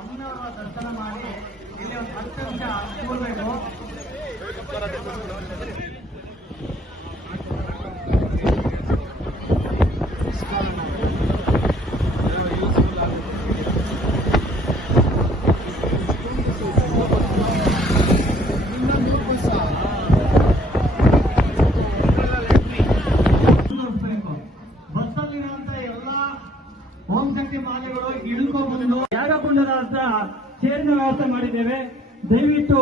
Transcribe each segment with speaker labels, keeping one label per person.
Speaker 1: ಅಮ್ಮನವರ ದರ್ಶನ ಮಾಡಿ ಇಲ್ಲಿ ಒಂದು ಹತ್ತು ನಿಮಿಷ ಕೂರ್ಬೇಕು ಮುಂದುವರಿಸ್ಬೇಕು ಬಸ್ಸಲ್ಲಿರುವಂತ ಎಲ್ಲಾ ಓಂ ಶಕ್ತಿ ಮಾಲೆಗಳು ಇಳ್ಕೊಂಡು ಹತ್ರ ಚೇರಿನ ವ್ಯವಸ್ಥೆ ಮಾಡಿದ್ದೇವೆ. ದಯವಿಟ್ಟು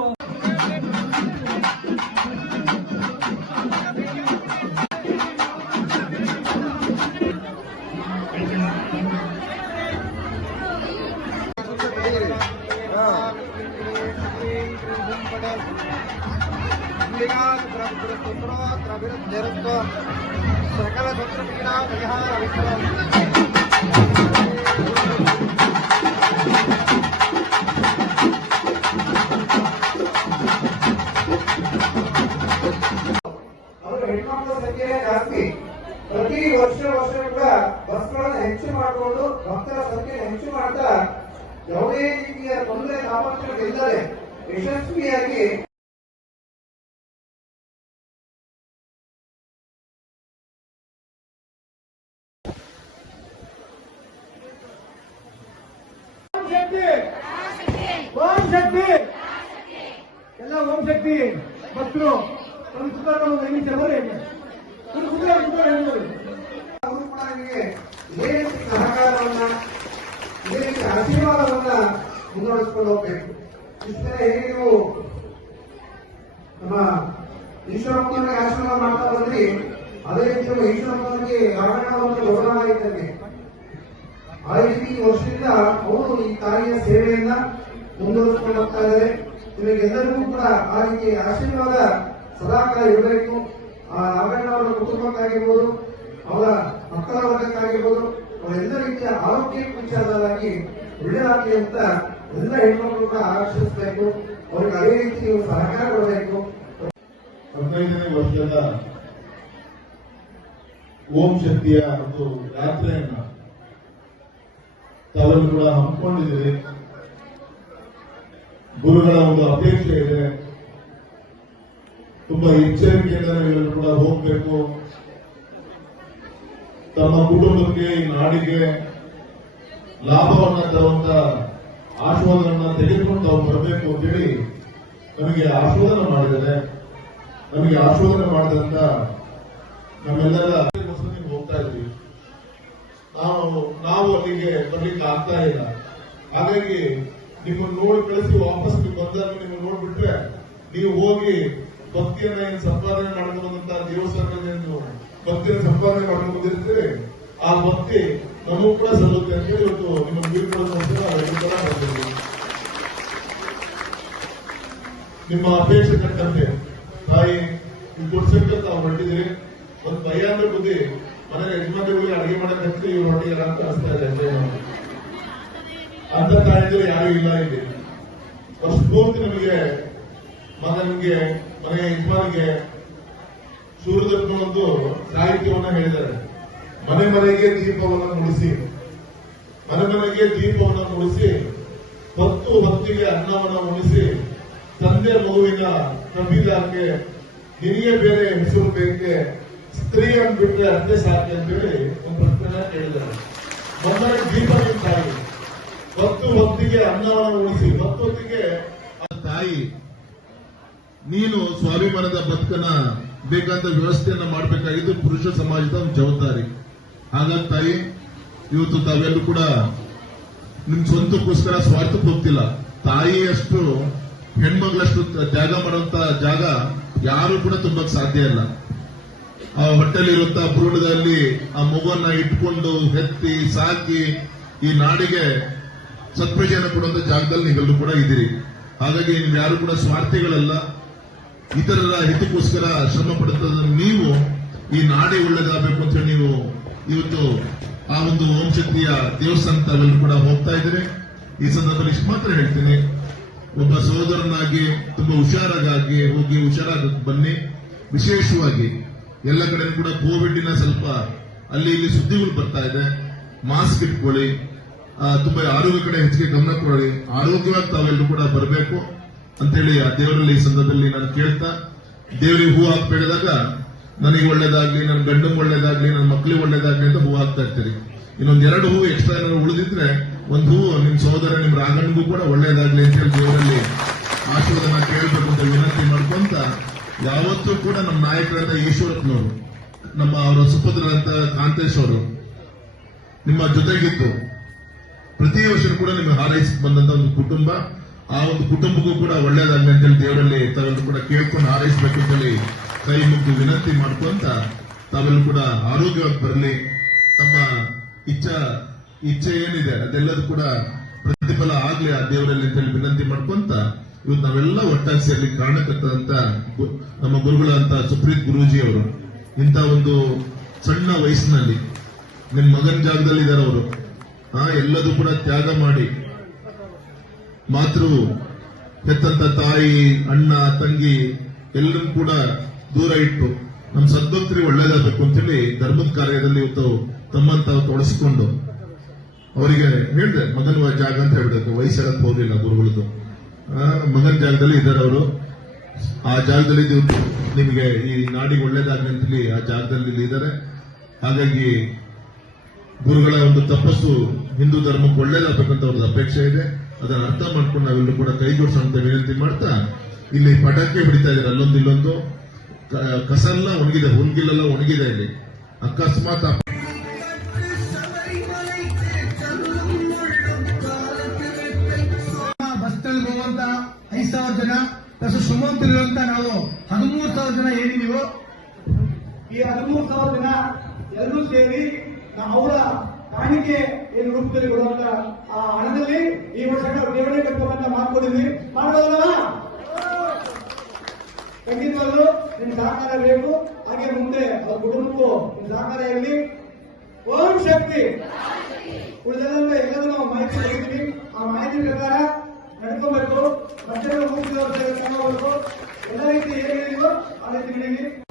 Speaker 2: ಸಕಲ ಸಂಸ್ಕೃತಿ ಪರಿಹಾರ ಜಾಸ್ತಿ. ಪ್ರತಿ ವರ್ಷ ವರ್ಷ ಕೂಡ ಹೆಚ್ಚು ಮಾಡಿಕೊಂಡು ಸಂಖ್ಯೆ ಹೆಚ್ಚು ಮಾಡ್ತಾ, ಯಾವುದೇ ರೀತಿಯ ತೊಂದರೆ ಸಾಮರ್ಥ್ಯಗಳಿಲ್ಲದೆ ಯಶಸ್ವಿಯಾಗಿ
Speaker 1: ಓಂ ಶಕ್ತಿ ಓಂ ಶಕ್ತಿ ಎಲ್ಲ ಓಂ ಶಕ್ತಿ ಭಕ್ತರು, ಒಂದು ಐದು ನಿಮಿಷ ಬರೀ ಒಂದು
Speaker 2: ರೀತಿ ಆಶೀರ್ವಾದವನ್ನ ಮುಂದುವರಿಸಿಕೊಂಡು ಹೋಗ್ಬೇಕು. ಇಷ್ಟೇ ಹೇಗೆ ನೀವು ನಮ್ಮ ಈಶ್ವರಪ್ಪನಿಗೆ ಆಶೀರ್ವಾದ ಮಾಡ್ತಾ ಬಂದ್ರಿ, ಅದೇ ರೀತಿ ನಮ್ಮ ಈಶ್ವರಪ್ಪನಿಗೆ ರಾಮಾಯಣವನ್ನು ಗೌರವವಾಗಿದ್ದೇನೆ ಆ ರೀತಿ ವರ್ಷದಿಂದ ಅವರು ಈ ತಾಯಿಯ ಸೇವೆಯನ್ನ ಮುಂದುವರಿಸಿಕೊಂಡು ಹೋಗ್ತಾ ಇದ್ದಾರೆ ನಿಮಗೆಲ್ಲರಿಗೂ ಕೂಡ ಆ ರೀತಿ ಆಶೀರ್ವಾದ ಸದಾಕಾಲ ಇರಬೇಕು. ಆ ಅವರ ಕುಟುಂಬಕ್ಕಾಗಿರ್ಬೋದು, ಅವರ ಮಕ್ಕಳ ವರ್ಗಕ್ಕಾಗಿರ್ಬೋದು ಅವರೆಲ್ಲ ರೀತಿಯ ಆರೋಗ್ಯ ವಿಚಾರವಾಗಿ ಒಳ್ಳೆಯದಾಗಲಿ ಅಂತ ಎಲ್ಲ ಹೆಣ್ಮಕ್ಳು ಕೂಡ ಆಕರ್ಷಿಸಬೇಕು ಅವ್ರಿಗೆ ಅದೇ ರೀತಿ ನೀವು ಸಹಕಾರ ಕೊಡಬೇಕು.
Speaker 3: ಹದಿನೈದನೇ ವರ್ಷದ ಓಂ ಶಕ್ತಿಯ ಒಂದು ಯಾತ್ರೆಯನ್ನ ತಾವೆಲ್ಲರೂ ಕೂಡ ಹಮ್ಮಿಕೊಂಡಿದ್ದೀರಿ. ಗುರುಗಳ ಒಂದು ಅಪೇಕ್ಷೆ ಇದೆ. ತುಂಬಾ ಎಚ್ಚರಿಕೆಯಿಂದ ಎಲ್ಲರೂ ಕೂಡ ಹೋಗ್ಬೇಕು. ತಮ್ಮ ಕುಟುಂಬಕ್ಕೆ ನಾಡಿಗೆ ಲಾಭವನ್ನ ತರುವಂತ ಆಶೀರ್ವಾದವನ್ನ ತೆಗೆದುಕೊಂಡು ತಾವು ಬರಬೇಕು ಅಂತೇಳಿ ನಮಗೆ ಆಶೀರ್ವಾದ ಮಾಡಿದರೆ ನಮಗೆ ಆಶೀರ್ವಾದ ಮಾಡಿದಂತ ನಮ್ಮೆಲ್ಲರ ಹೋಗ್ತಾ ಇದ್ವಿ ನಾವು ನಾವು ಅಲ್ಲಿಗೆ ಬರ್ಲಿಕ್ಕೆ ಆಗ್ತಾ ಇಲ್ಲ. ಹಾಗಾಗಿ ನಿಮ್ಮನ್ನು ನೋಡಿ ಕಳಿಸಿ ವಾಪಸ್ ನೀವು ಬಂದಾಗ ನಿಮ್ಮನ್ನು ನೋಡ್ಬಿಟ್ರೆ ನೀವು ಹೋಗಿ ಭಕ್ತಿಯನ್ನ ಏನ್ ಸಂಪಾದನೆ ಮಾಡ್ಕೊಂಡಂತ ದೇವಸ್ಥಾನದಲ್ಲಿ ನೀವು ಭಕ್ತಿಯನ್ನು ಸಂಪಾದನೆ ಮಾಡ್ಕೊಂಡು ಆ ಭಕ್ತಿ ನಮಗೂ ಕೂಡ ಸಲ್ಲುತ್ತೆ ಅಂತ ಹೇಳಿ ಇವತ್ತು ನಿಮ್ಮ ಬಂದಿದ್ದೀವಿ ನಿಮ್ಮ ಅಪೇಕ್ಷೆ ತಕ್ಕಂತೆ ತಾಯಿ ನೀವು ಕೊಡ್ಸಕ್ಕೆ ತಾವು ಹೊರಟಿದ್ದೀರಿ. ಒಂದು ಭಯ ಅಂದ್ರೆ ಬುದ್ಧಿ ಮನೆ ಯಜಮಾನಿಗಳಿಗೆ ಅಡಿಗೆ ಮಾಡಕ್ಕೆ ಇವ್ರು ಹೊರಟಿದಾರ ಅಂತ ಅನಿಸ್ತಾ ಇದೆ. ಅಂತ ತಾಯಿದ್ರು ಯಾರು ಇಲ್ಲ ಇಲ್ಲಿ. ವರ್ಷ ಪೂರ್ತಿ ನಮಗೆ ಮಗನಿಗೆ, ಮನೆಯ ಯಜಮಾನಿಗೆ ಒಂದು ಸಾಹಿತ್ಯವನ್ನ ಹೇಳಿದ್ದಾರೆ. ಮನೆ ಮನೆಗೆ ದೀಪವನ್ನು ಮುಡಿಸಿ, ಮನೆ ಮನೆಗೆ ದೀಪವನ್ನು ಮುಡಿಸಿ, ಹೊತ್ತು ಹೊತ್ತಿಗೆ ಅನ್ನವನ್ನು ಉಣಿಸಿ, ತಂದೆ ಮಗುವಿನ ಕಬ್ಬಿದಾರಕ್ಕೆ ನಿನಗೆ ಬೇರೆ ಹೆಸರು ಬೇಕೆ ಸ್ತ್ರೀಯನ್ನು ಬಿಟ್ಟರೆ ಅಷ್ಟೇ ಸಾಕೆ ಅಂತೇಳಿ ಒಂದು ಪ್ರಶ್ನೆ ಕೇಳಿದ್ದಾರೆ. ಮೊದಲ ದೀಪ ತಾಯಿ. ಹೊತ್ತು ಹೊತ್ತಿಗೆ ಅನ್ನವನ್ನು ಉಳಿಸಿ ಆ ತಾಯಿ, ನೀನು ಸ್ವಾಭಿಮಾನದ ಬದುಕನ್ನ ಬೇಕಾದ ವ್ಯವಸ್ಥೆಯನ್ನ ಮಾಡಬೇಕಾಗಿದ್ದು ಪುರುಷ ಸಮಾಜದ ಒಂದು ಜವಾಬ್ದಾರಿ. ಹಾಗಾಗಿ ತಾಯಿ, ಇವತ್ತು ತಾವೆಲ್ಲೂ ಕೂಡ ನಿಮ್ ಸ್ವಂತಕ್ಕೋಸ್ಕರ ಸ್ವಾರ್ಥಕ್ಕೆ ಹೋಗ್ತಿಲ್ಲ. ತಾಯಿಯಷ್ಟು, ಹೆಣ್ಮಗಳಷ್ಟು ತ್ಯಾಗ ಮಾಡುವಂತ ಜಾಗ ಯಾರು ಕೂಡ ತುಂಬಕ್ ಸಾಧ್ಯ ಇಲ್ಲ. ಆ ಹೊಟ್ಟೆಲಿರುವಂತ ಭ್ರೂಣದಲ್ಲಿ ಆ ಮಗುವನ್ನ ಇಟ್ಕೊಂಡು ಹೆತ್ತಿ ಸಾಕಿ ಈ ನಾಡಿಗೆ ಸತ್ಪ್ರಜೆಯನ್ನು ಕೊಡುವಂತ ಜಾಗದಲ್ಲಿ ನೀವೆಲ್ಲರೂ ಕೂಡ ಇದ್ದೀರಿ. ಹಾಗಾಗಿ ನೀವು ಯಾರು ಕೂಡ ಸ್ವಾರ್ಥಿಗಳಲ್ಲ, ಇತರರ ಹಿತಕ್ಕೋಸ್ಕರ ಶ್ರಮ ಪಡುತ್ತದೆ ನೀವು ಈ ನಾಡೇ ಒಳ್ಳೇದಾಗಬೇಕು ಅಂತ ಹೇಳಿ ನೀವು ಇವತ್ತು ಆ ಒಂದು ಓಂ ಶಕ್ತಿಯ ದೇವಸ್ಥಾನ ಕೂಡ ಹೋಗ್ತಾ ಇದ್ದೀರಿ. ಈ ಸಂದರ್ಭದಲ್ಲಿ ಇಷ್ಟು ಮಾತ್ರ ಹೇಳ್ತೀನಿ. ಒಬ್ಬ ಸಹೋದರನಾಗಿ, ತುಂಬಾ ಹುಷಾರಾಗಿ ಹೋಗಿ ಹುಷಾರಾಗಿ ಬನ್ನಿ. ವಿಶೇಷವಾಗಿ ಎಲ್ಲ ಕಡೆ ಕೂಡ ಕೋವಿಡ್ನ ಸ್ವಲ್ಪ ಅಲ್ಲಿ ಇಲ್ಲಿ ಸುದ್ದಿಗಳು ಬರ್ತಾ ಇದೆ. ಮಾಸ್ಕ್ ಇಟ್ಕೊಳ್ಳಿ. ತುಂಬಾ ಆರೋಗ್ಯ ಕಡೆ ಹೆಚ್ಚಿಗೆ ಗಮನ ಕೊಡಿ. ಆರೋಗ್ಯವಾಗಿ ತಾವೆಲ್ಲರೂ ಕೂಡ ಬರಬೇಕು ಅಂತೇಳಿ ಆ ದೇವರಲ್ಲಿ ಈ ಸಂದರ್ಭದಲ್ಲಿ ನಾನು ಕೇಳ್ತಾ, ದೇವರಿಗೆ ಹೂ ಹಾಕಿ ಬೆಳೆದಾಗ ನನಗೆ ಒಳ್ಳೇದಾಗ್ಲಿ, ನನ್ನ ಗಂಡಂಗೆ ಒಳ್ಳೇದಾಗ್ಲಿ, ನನ್ನ ಮಕ್ಳಿಗೆ ಒಳ್ಳೇದಾಗ್ಲಿ ಅಂತ ಹೂ ಹಾಕ್ತಾ ಇರ್ತೀರಿ. ಇನ್ನೊಂದ್ ಎರಡು ಹೂ ಎಕ್ಸ್ಟ್ರಾ ಏನಾದ್ರು ಉಳಿದಿದ್ರೆ ಒಂದು ಹೂ ನಿಮ್ ಸಹೋದರ, ನಿಮ್ ರಾಗಣ್ಗೂ ಕೂಡ ಒಳ್ಳೇದಾಗ್ಲಿ ಅಂತ ಹೇಳಿ ದೇವರಲ್ಲಿ ಆಶೀರ್ವಾದನ ಕೇಳಬೇಕು ಅಂತ ವಿನಂತಿ ಮಾಡ್ಕೊಂತ ಯಾವತ್ತೂ ಕೂಡ ನಮ್ಮ ನಾಯಕರಾದ ಈಶ್ವರಪ್ಪನವರು, ನಮ್ಮ ಅವರ ಸುಪುತ್ರರಂತ ಕಾಂತೇಶ್ ಅವರು ನಿಮ್ಮ ಜೊತೆಗಿದ್ದು ಪ್ರತಿ ವರ್ಷ ಕೂಡ ನಿಮಗೆ ಹಾರೈಸಿ ಬಂದಂತ ಒಂದು ಕುಟುಂಬ, ಆ ಒಂದು ಕುಟುಂಬಕ್ಕೂ ಕೂಡ ಒಳ್ಳೇದಾಗಲಿ ಅಂತೇಳಿ ದೇವರಲ್ಲಿ ತಾವೆಲ್ಲರೂ ಕೂಡ ಕೇಳ್ಕೊಂಡು ಹಾರೈಸಬೇಕು ಅಂತೇಳಿ ಕೈ ಮುಗಿದು ವಿನಂತಿ ಮಾಡ್ಕೊಂತ ತಾವೆಲ್ಲರೂ ಕೂಡ ಆರೋಗ್ಯವಾಗಿ ಬರಲಿ. ತಮ್ಮ ಇಚ್ಛಾ, ಇಚ್ಛೆ ಏನಿದೆ ಅದೆಲ್ಲದೂ ಕೂಡ ಪ್ರತಿಫಲ ಆಗ್ಲಿ ಆ ದೇವರಲ್ಲಿ ಅಂತೇಳಿ ವಿನಂತಿ ಮಾಡ್ಕೊಂತ ಇವತ್ತು ನಾವೆಲ್ಲ ಒಟ್ಟಾಗಿ ಸೇರಿ ಕಾರಣಕರ್ತಂತ ಗು- ನಮ್ಮ ಗುರುಗಳಂತ ಸುಪ್ರೀತ್ ಗುರೂಜಿ ಅವರು ಇಂಥ ಒಂದು ಸಣ್ಣ ವಯಸ್ಸಿನಲ್ಲಿ, ನಿಮ್ ಮಗನ ಜಾಗದಲ್ಲಿ ಇದ್ದಾರೆ ಅವರು. ಆ ಎಲ್ಲದೂ ಕೂಡ ತ್ಯಾಗ ಮಾಡಿ. ಮಾತೃ ಹೆತ್ತಂತ ತಾಯಿ, ಅಣ್ಣ, ತಂಗಿ, ಎಲ್ಲರೂ ಕೂಡ ದೂರ ಇಟ್ಟು, ನಮ್ಮ ಸದ್ಭಕ್ತರಿಗೆ ಒಳ್ಳೇದಾಗಬೇಕು ಅಂತೇಳಿ ಧರ್ಮದ ಕಾರ್ಯದಲ್ಲಿ ಇವತ್ತು ತಮ್ಮನ್ನು ತಾವು ತೊಡಸ್ಕೊಂಡು ಅವರಿಗೆ ಹೇಳಿದೆ ಮಗನ ಜಾಗ ಅಂತ ಹೇಳ್ಬೇಕು. ವಯಸ್ಸಾಗ ಹೋಗಲಿಲ್ಲ ಗುರುಗಳದ್ದು. ಮಗನ ಜಾಗದಲ್ಲಿ ಇದ್ದಾರೆ ಅವರು. ಆ ಜಾಗದಲ್ಲಿ ನಿಮಗೆ ಈ ನಾಡಿಗೆ ಒಳ್ಳೇದಾಗಲಿ ಅಂತೇಳಿ ಆ ಜಾಗದಲ್ಲಿ ಇದ್ದಾರೆ. ಹಾಗಾಗಿ ಗುರುಗಳ ಒಂದು ತಪಸ್ಸು ಹಿಂದೂ ಧರ್ಮಕ್ಕೆ ಒಳ್ಳೇದಾಗಬೇಕಂತ ಒಂದು ಅಪೇಕ್ಷೆ ಇದೆ. ಅದನ್ನು ಅರ್ಥ ಮಾಡ್ಕೊಂಡು ನಾವೆಲ್ಲರೂ ಕೂಡ ಕೈ ಜೋಡಿಸೋಣ ಅಂತ ವಿನಂತಿ ಮಾಡ್ತಾ, ಇಲ್ಲಿ ಪಟಾಕಿ ಹೊಡಿತಾ ಇದ್ದಾರೆ ಅಲ್ಲೊಂದು ಇಲ್ಲೊಂದು. ಕಸೆಲ್ಲ ಒಣಗಿದೆ ಹುಲ್ಗಿಲ್ಲೆಲ್ಲ ಒಣಗಿದೆ ಇಲ್ಲಿ. ಅಕಸ್ಮಾತ್
Speaker 1: ಐದ್ ಸಾವಿರ ಜನ ಪ್ಲಸ್ ಅಂತ ನಾವು ಹದಿಮೂರು ಸಾವಿರ ಜನ ಏನಿದೀವೋ, ಈ ಹದಿಮೂರು ಸಾವಿರ ಜನ ಎಲ್ಲರೂ ಸೇರಿ ಅವರ ಕಾಣಿಕೆ ಏನು ರೂಪದಲ್ಲಿ ಕೊಡುವಂತ ಆ ಹಣದಲ್ಲಿ ಈ ವರ್ಷ ಠೇವಣಿ ಕಟ್ಟುವಂತ ಮಾಡ್ಕೊಂಡಿದ್ವಿ. ಮಾಡೋದಲ್ಲ ಖಂಡಿತವಾಗ್ಲು ನಿಮ್ ಸಹಕಾರ ಬೇಕು. ಹಾಗೆ ಮುಂದೆ ಅವ್ರ ಕುಟುಂಬಕ್ಕೂ ನಿಮ್ ಸಹಕಾರ ಇರಲಿ. ಓಂ ಶಕ್ತಿ. ಉಳಿದಂತೆ ಎಲ್ಲರೂ ನಾವು ಮಾಹಿತಿ ತೆಗಿತೀವಿ ಆ ಮಾಹಿತಿ ಪ್ರಕಾರ ನಡ್ಕೊಬೇಕು. ಮತ್ತೆ ಮುಗಿಸಿದವರು ಎಲ್ಲ ರೀತಿ ಏನಿದೆಯೋ ಆ ರೀತಿ ನಡೀಲಿ.